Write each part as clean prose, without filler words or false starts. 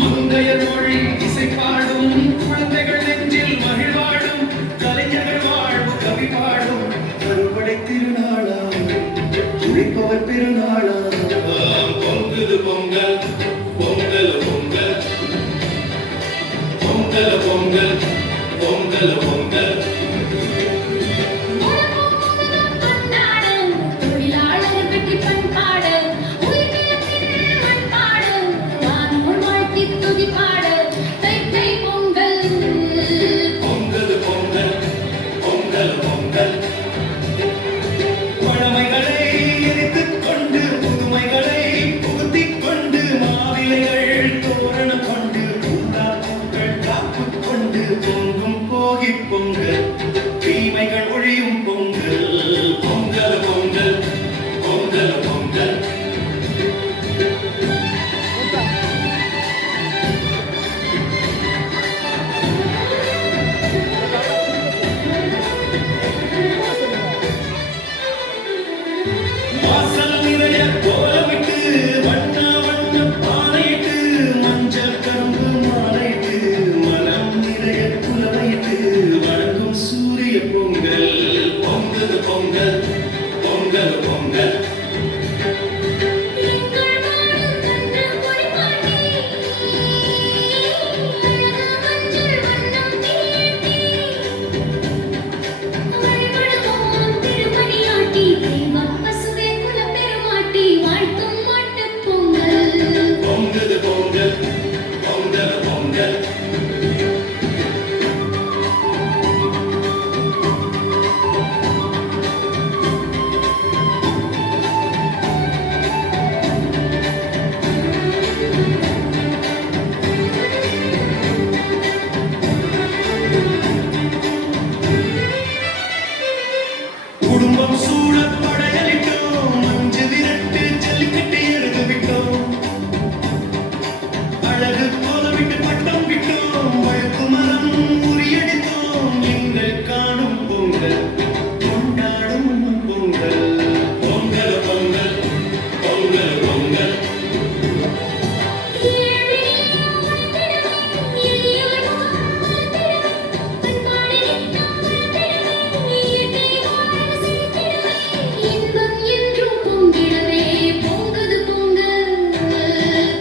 மங்கைய மொழி இசைப்பாடும் குழந்தைகள் நெஞ்சில் மகிழ்வாடும் கலைஞர்கள் வாழ்வு கவி பாடும் அறுவடை திருநாளாம் உழைப்பவர் பெருநாளாம் பொங்குது பொங்கல் பொங்கல் பொங்கல் பொங்கல் பொங்கல் பொங்கல் பொங்கல் பொங்கல் தீமைகள் ஒழியும் பொங்கல் பொங்கல் பொங்கல் பொங்கல் பொங்கல் வாசல் நிறைய கோலமிட்டு வண்ண வண்ண பானையிட்டு மஞ்சள் கரும்பு மாலையிட்டு மனம் நிறைய குலவையிட்டு வணங்கும் சூரிய பொங்கல் பொங்கல் பொங்கல் பொங்கல் பொங்கல் குடும்பம் சூழ படையலிட்டோம் மஞ்சு விரட்டு ஜல்லிக்கட்டு எருது விட்டோம் அழகு கோலமிட்டு பட்டம் விட்டோம் வழுக்கு மரம் உரியடித்தோம் எங்கள் காணும் பொங்கல் கொண்டாடும் பொங்கல் பொங்கல்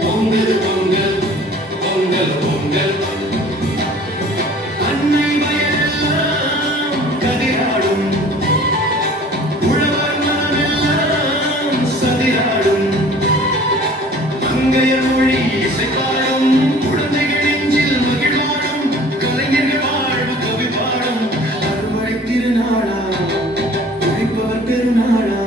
பொங்கல் பொங்கல் பொங்கல் அன்னை வயலெல்லாம் கதிராடும் உழவர் மனமெல்லாம் சதிராடும் மங்கைய மொழி இசைப்பாடும் குழந்தைகள் நெஞ்சில் மகிழ்வாடும் கலைஞர்கள் வாழ்வு கவி பாடும் அறுவடை திருநாளா உழைப்பவர் பெருநாளா